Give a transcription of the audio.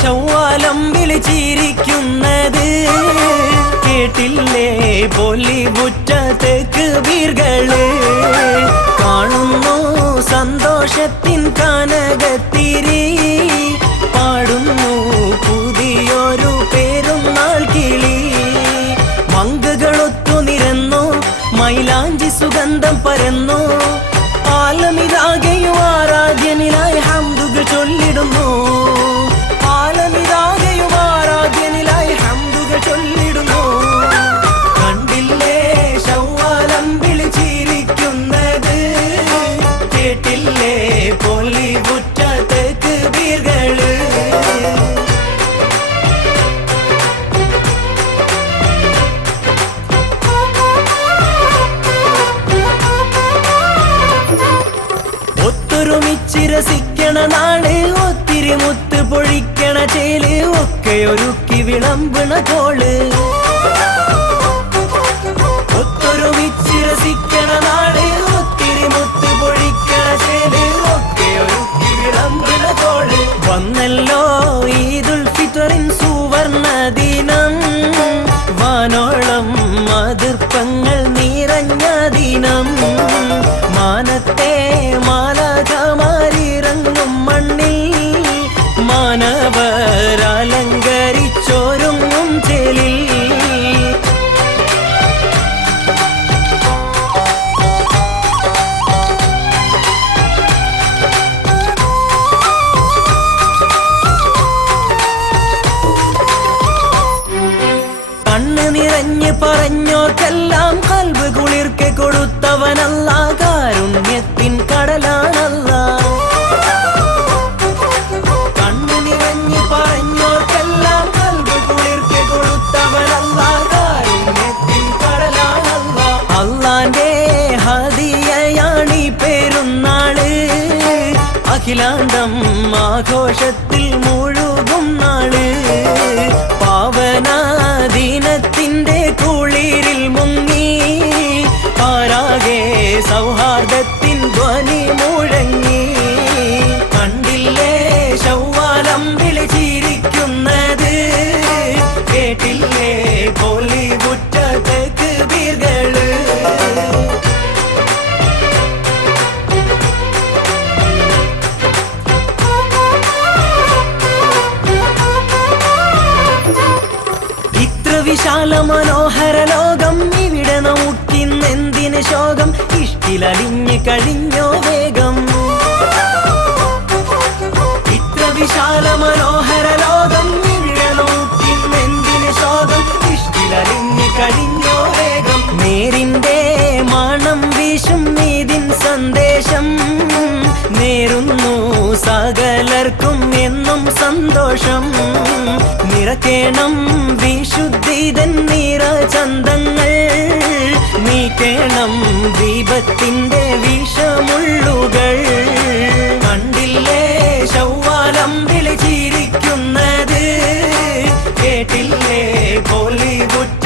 ശൗവാലം വിളിച്ചിരിക്കുന്നത്, കേട്ടില്ലേ ബോളിവുഡ് തക്ബീറുകള്. കാണുന്നു സന്തോഷത്തിൻ കനകത്തിരി, പാടുന്നു പുതിയൊരു പെരുന്നാൾ കിളി. മങ്കകളൊത്തു നിരന്നു, മൈലാഞ്ചി സുഗന്ധം പരന്നു, ആലമിതാകെയും ആരാധ്യനിലായി ഹംദുകൾ ചൊല്ലിടുന്നു. ആലമിതാകെയും ആരാധ്യനിലായി ഹംദുകൾ ചൊല്ലിടുന്നു. കണ്ടില്ലേ ശൗവാലം വിളിച്ചിരിക്കുന്നത്, കേട്ടില്ലേ ബോളിവുഡ് തക്ബീറുകള്. ഒത്തൊരുമിച്ച് രസിക്കണ നാട്, ഒത്തിരി മുത്ത് പൊഴിക്കണ ചേല്, ഒക്കെ ഒരുക്കി വിളമ്പണ കോള്. ഒത്തൊരുമിച്ച് രസിക്കണ നാട്, ഒത്തിരി മുത്ത് പൊഴിക്കണ ചേല്, ഒക്കെ ഒരുക്കി വിളമ്പണ കോള്. വന്നല്ലോ ഈദുൽ ഫിത്റിൻ സുവർണ ദിനം, വാനോളം അതിർപ്പങ്ങൾ നിറഞ്ഞ ദിനം. മാനത്തെ മാലാഖമാരിറങ്ങും മണ്ണിൽ, മാനവരലങ്കരിച്ചൊരുങ്ങും ചേലിൽ. കണ്ണ് നിറഞ്ഞ് പറഞ്ഞോർക്കെല്ലാം കൽബ് കുളിർക്കെ കൊടുത്തവനല്ല, കാരുണ്യത്തിൻ കടലാണല്ല. കണ്ണ് നിറഞ്ഞ് പറഞ്ഞോർക്കെല്ലാം കൽബ് കുളിർക്കെ കൊടുത്തവനല്ല, കാരുണ്യത്തിൻ കടലാണല്ല. അല്ലാന്റെ ഹദിയയാണീ പെരുന്നാള്, അഖിലാണ്ടം ആഘോഷത്തിൽ മുഴുകും നാള്. പാവനാദിനത്തിന്റെ കുളിരിൽ മുങ്ങി, പാരാകെ സൗഹാർദ്ദത്തിൻ ധ്വനി മുഴങ്ങി. കണ്ടില്ലേ ശൗവാലം വിളിച്ചിരിക്കുന്നത്, കേട്ടില്ലേ ബോളിവുഡ് തക്ബീറുകള്. വിശാല മനോഹര ലോകം, ഇവിടെ നമുക്കിന്നെന്തിന് ശോകം, ഇഷ്ടിലലിഞ്ഞ് കഴിഞ്ഞോ വേഗം. ഇത്ര വിശാല മനോഹര ലോകം, ഇവിടെ നമുക്കിന്നെന്തിന് ശോകം, ഇഷ്ടിലലിഞ്ഞ് കഴിഞ്ഞോ വേഗം. നേരിന്റെ മണം വീശും ഈദിൻ സന്ദേശം, നേരുന്നു സകലർക്കും എന്നും സന്തോഷം. നിറക്കേണം വിശുദ്ധിതൻ നിറചന്തങ്ങൾ, നീക്കേണം ദീപത്തിന്റെ വിഷമുള്ളുകൾ. കണ്ടില്ലേ ശൗവാലം വിളിച്ചിരിക്കുന്നത്, കേട്ടില്ലേ ബോളിവുഡ്